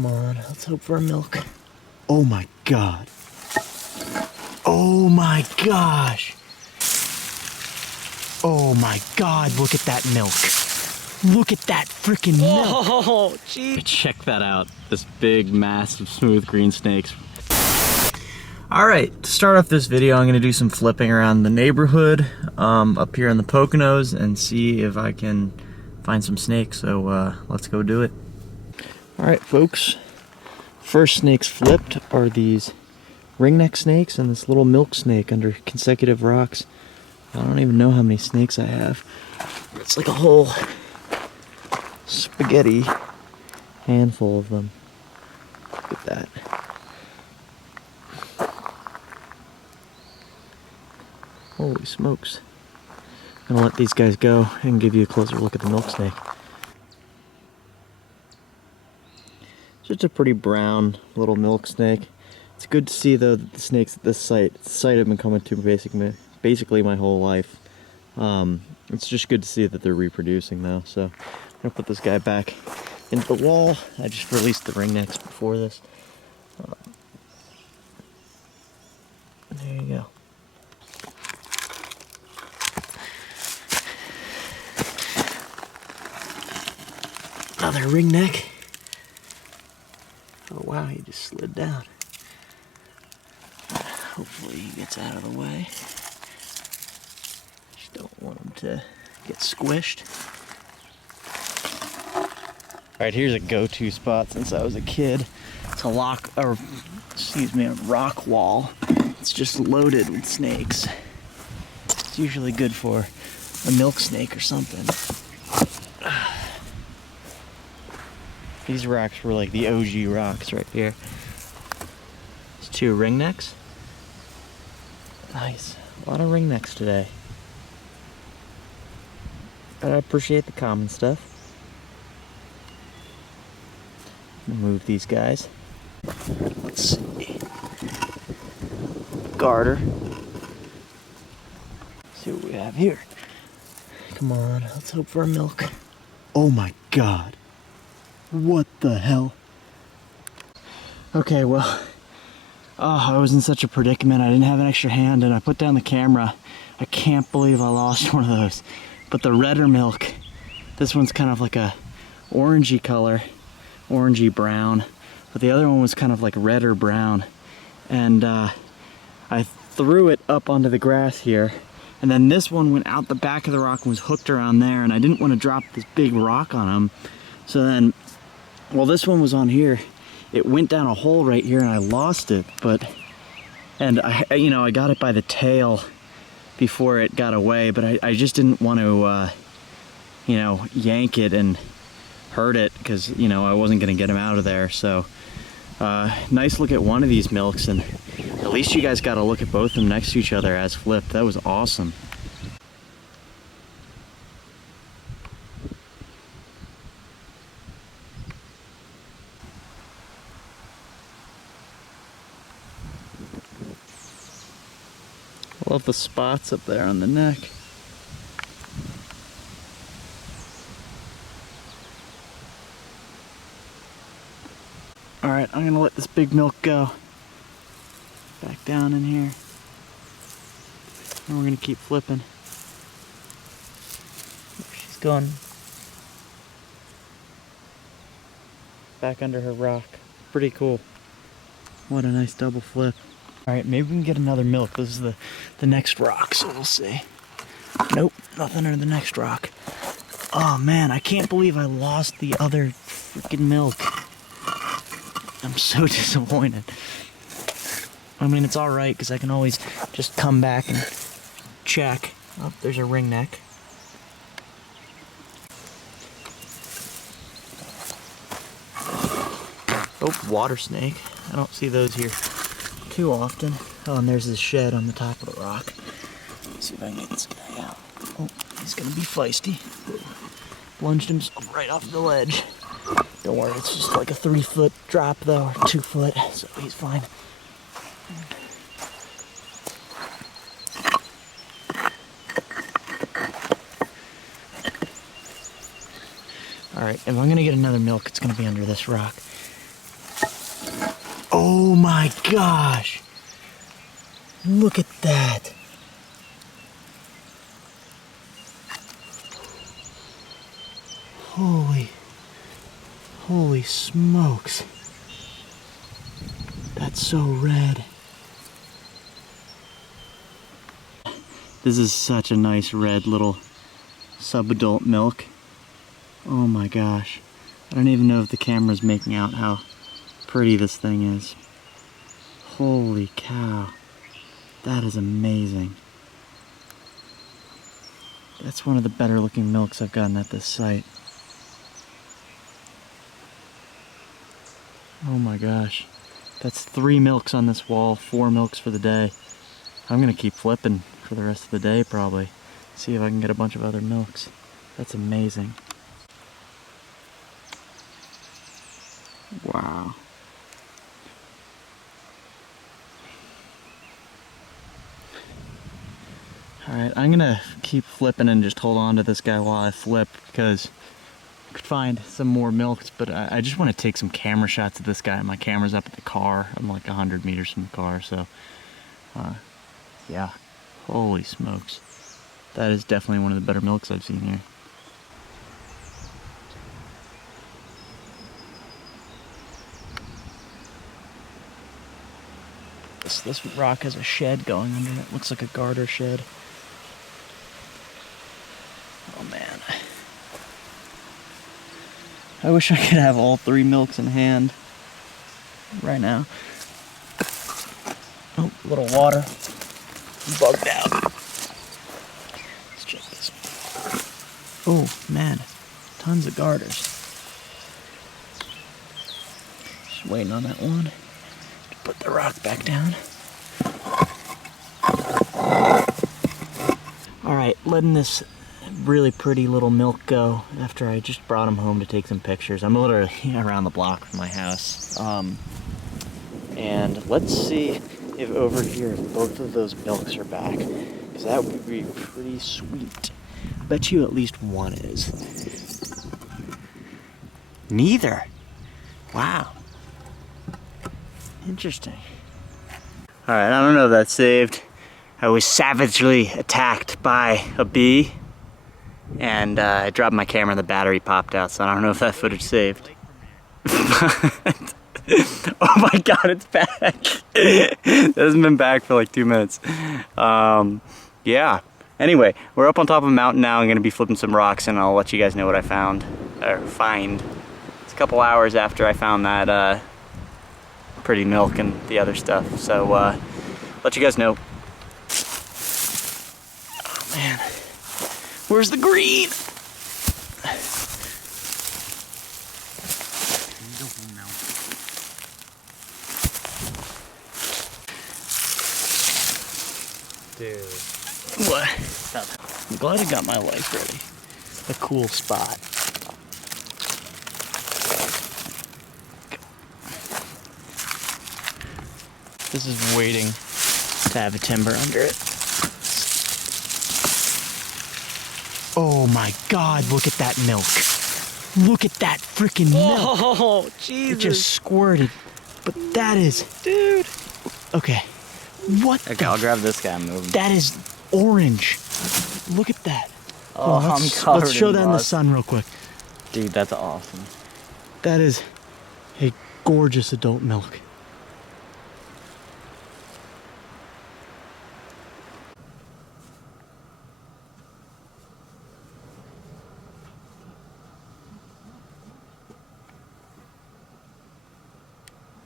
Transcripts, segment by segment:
Come on, let's hope for a milk. Oh my God. Oh my gosh. Oh my God, look at that milk. Look at that freaking milk. Oh, geez. Check that out. This big, massive, smooth green snakes. Alright, to start off this video, I'm going to do some flipping around the neighborhood up here in the Poconos and see if I can find some snakes. So let's go do it. Alright folks, first snakes flipped are these ringneck snakes and this little milk snake under consecutive rocks. I don't even know how many snakes I have. It's like a whole spaghetti handful of them. Look at that. Holy smokes. I'm gonna let these guys go and give you a closer look at the milk snake. Just a pretty brown little milk snake. It's good to see though that the snakes at this site, I've been coming to basically my whole life. It's just good to see that they're reproducing though. So I'm gonna put this guy back into the wall. I just released the ringnecks before this. There you go. Another ringneck. Oh wow, he just slid down. Hopefully he gets out of the way. Just don't want him to get squished. Alright, here's a go-to spot since I was a kid. It's a a rock wall. It's just loaded with snakes. It's usually good for a milk snake or something. These rocks were like the OG rocks right here. There's two ringnecks. Nice. A lot of ringnecks today. But I appreciate the common stuff. Move these guys. Let's see. Garter. Let's see what we have here. Come on, let's hope for a milk. Oh my God. What the hell? Okay, well, I was in such a predicament. I didn't have an extra hand and I put down the camera. I can't believe I lost one of those. But the redder milk, this one's kind of like a orangey color, orangey brown. But the other one was kind of like redder brown. And I threw it up onto the grass here. And then this one went out the back of the rock and was hooked around there. And I didn't want to drop this big rock on him. So then, well, this one was on here. It went down a hole right here and I lost it, and I got it by the tail before it got away, but I just didn't want to, yank it and hurt it because, I wasn't going to get him out of there. So, nice look at one of these milks, and at least you guys got to look at both of them next to each other as flipped. That was awesome. Love the spots up there on the neck. Alright, I'm gonna let this big milk go. Back down in here. And we're gonna keep flipping. She's going back under her rock. Pretty cool. What a nice double flip. Alright, maybe we can get another milk. This is the next rock, so we'll see. Nope, nothing under the next rock. Oh man, I can't believe I lost the other freaking milk. I'm so disappointed. I mean, it's alright, because I can always just come back and check. Oh, there's a ringneck. Oh, water snake. I don't see those here too often. Oh, and there's this shed on the top of the rock. Let's see if I can get this guy out. Oh, he's gonna be feisty. Lunged himself right off the ledge. Don't worry, it's just like a 3-foot drop though, or 2 foot, so he's fine. Alright, if I'm gonna get another milk, it's gonna be under this rock. Oh my gosh. Look at that. Holy smokes. That's so red. This is such a nice red little sub-adult milk. Oh my gosh. I don't even know if the camera's making out how pretty this thing is. Holy cow. That is amazing. That's one of the better looking milks I've gotten at this site. Oh my gosh. That's 3 milks on this wall, 4 milks for the day. I'm gonna keep flipping for the rest of the day probably. See if I can get a bunch of other milks. That's amazing. Wow. Alright, I'm gonna keep flipping and just hold on to this guy while I flip because I could find some more milks, but I just want to take some camera shots of this guy. My camera's up at the car. I'm like 100 meters from the car, so yeah. Holy smokes. That is definitely one of the better milks I've seen here. This rock has a shed going under it. Looks like a garter shed. Oh man. I wish I could have all 3 milks in hand right now. Oh, a little water. Bugged out. Let's check this one. Oh man, tons of garters. Just waiting on that one. Put the rock back down. Alright, letting this really pretty little milk go after I just brought him home to take some pictures. I'm literally around the block from my house. And let's see if over here if both of those milks are back, because that would be pretty sweet. Bet you at least one is. Neither. Wow. Interesting. Alright, I don't know if that's saved. I was savagely attacked by a bee, and I dropped my camera and the battery popped out, so I don't know if that footage saved. Oh my god, it's back! It hasn't been back for like 2 minutes. Yeah. Anyway, we're up on top of a mountain now. I'm going to be flipping some rocks and I'll let you guys know what I found. Or find. It's a couple hours after I found that pretty milk and the other stuff. So, let you guys know. Oh man. Where's the green? Dude. What? I'm glad I got my life ready. A cool spot. This is waiting to have a timber under it. Oh my god, look at that milk. Look at that freaking milk. Oh, Jesus. It just squirted. But that is... Dude. Okay. What Okay, I'll grab this guy and move him. That is orange. Look at that. Oh, let's show that in the sun real quick. Dude, that's awesome. That is a gorgeous adult milk.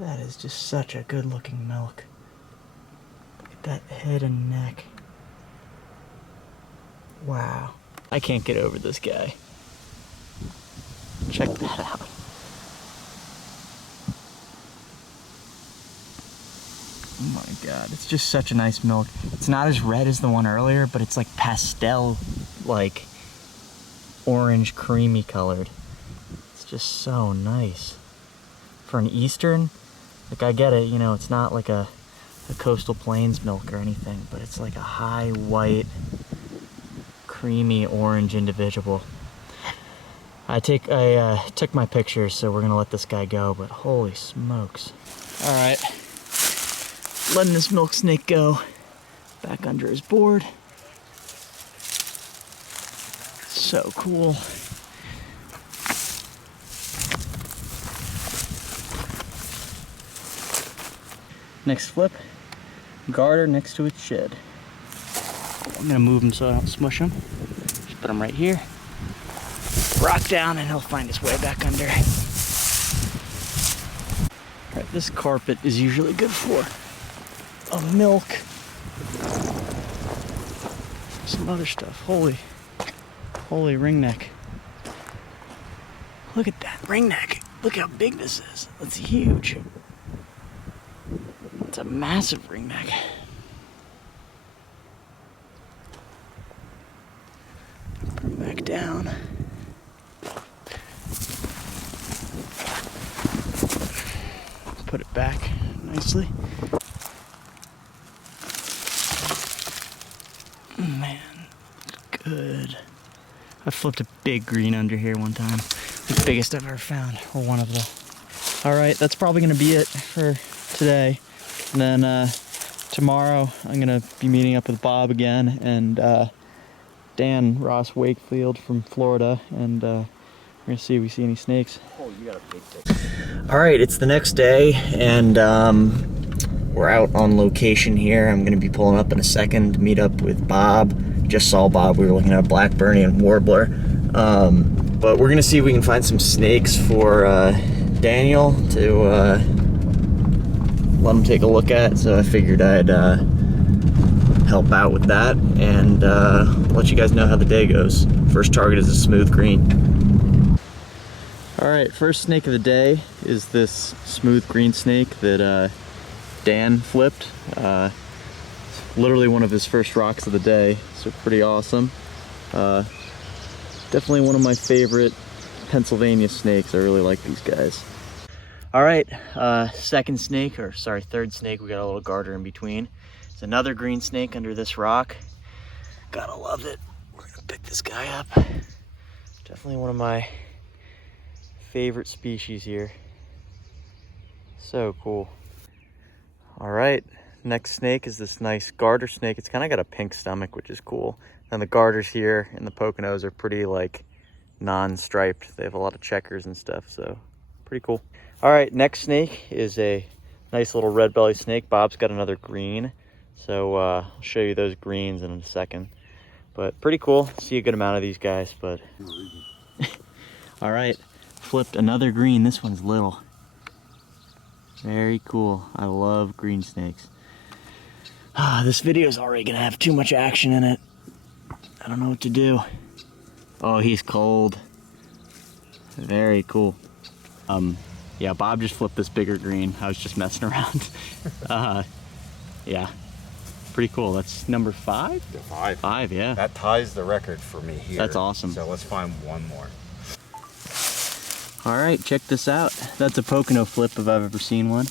That is just such a good looking milk. Look at that head and neck. Wow. I can't get over this guy. Check that out. Oh my god, it's just such a nice milk. It's not as red as the one earlier, but it's like pastel, like orange creamy colored. It's just so nice. For an Eastern, like I get it, you know, it's not like a coastal plains milk or anything, but it's like a high white, creamy orange individual. I took my pictures, so we're gonna let this guy go, but holy smokes. All right, letting this milk snake go back under his board. So cool. Next flip, garter next to its shed. I'm gonna move him so I don't smush him. Just put him right here. Rock down and he'll find his way back under. All right, this carpet is usually good for a milk. Some other stuff. Holy ringneck. Look at that ringneck. Look how big this is. That's huge. It's a massive ringneck. Put him back down. Put it back nicely. Man, good. I flipped a big green under here one time. The biggest I've ever found, or one of the. All right, that's probably gonna be it for today. And then tomorrow I'm gonna be meeting up with Bob again and Dan Ross Wakefield from Florida, and we're gonna see if we see any snakes. Oh, you got a big thing. All right, it's the next day, and we're out on location here. I'm gonna be pulling up in a second to meet up with Bob. Just saw Bob. We were looking at a black Bernie and warbler, but we're gonna see if we can find some snakes for Daniel to let him take a look at. So I figured I'd help out with that and let you guys know how the day goes. First target is a smooth green. All right, first snake of the day is this smooth green snake that Dan flipped. Literally one of his first rocks of the day, so pretty awesome. Definitely one of my favorite Pennsylvania snakes. I really like these guys. All right, third snake. We got a little garter in between. It's another green snake under this rock. Gotta love it. We're gonna pick this guy up. Definitely one of my favorite species here. So cool. All right, next snake is this nice garter snake. It's kind of got a pink stomach, which is cool. And the garters here in the Poconos are pretty like non-striped. They have a lot of checkers and stuff, so pretty cool. All right, next snake is a nice little red belly snake. Bob's got another green, so I'll show you those greens in a second. But pretty cool. See a good amount of these guys, but all right, flipped another green. This one's little. Very cool. I love green snakes. This video is already gonna have too much action in it. I don't know what to do. Oh, he's cold. Very cool. Yeah, Bob just flipped this bigger green. I was just messing around. Yeah, pretty cool. That's number 5? Yeah, 5. 5, yeah. That ties the record for me here. That's awesome. So let's find one more. All right, check this out. That's a Pocono flip if I've ever seen one.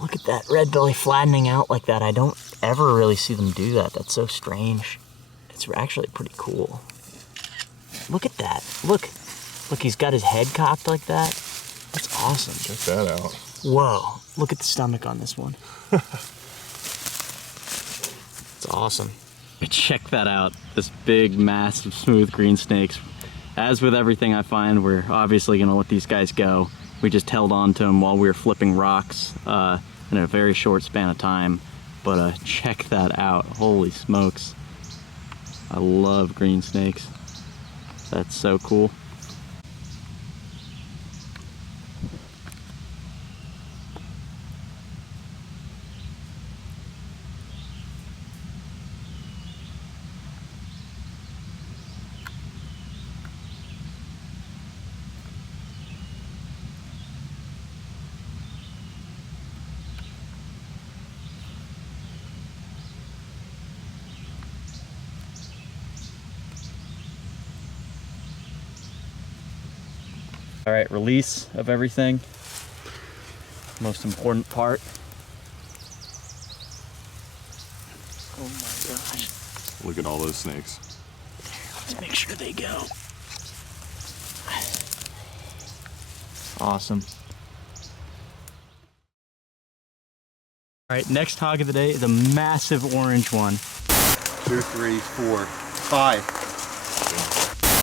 Look at that red belly flattening out like that. I don't ever really see them do that. That's so strange. It's actually pretty cool. Look at that. Look, he's got his head cocked like that. That's awesome. Check that out. Whoa, look at the stomach on this one. It's awesome. Check that out. This big, massive, smooth green snakes. As with everything I find, we're obviously gonna let these guys go. We just held on to them while we were flipping rocks in a very short span of time. But check that out. Holy smokes. I love green snakes. That's so cool. All right, release of everything. Most important part. Oh my gosh. Look at all those snakes. Let's make sure they go. Awesome. All right, next hog of the day is a massive orange one. 2, 3, 4, 5.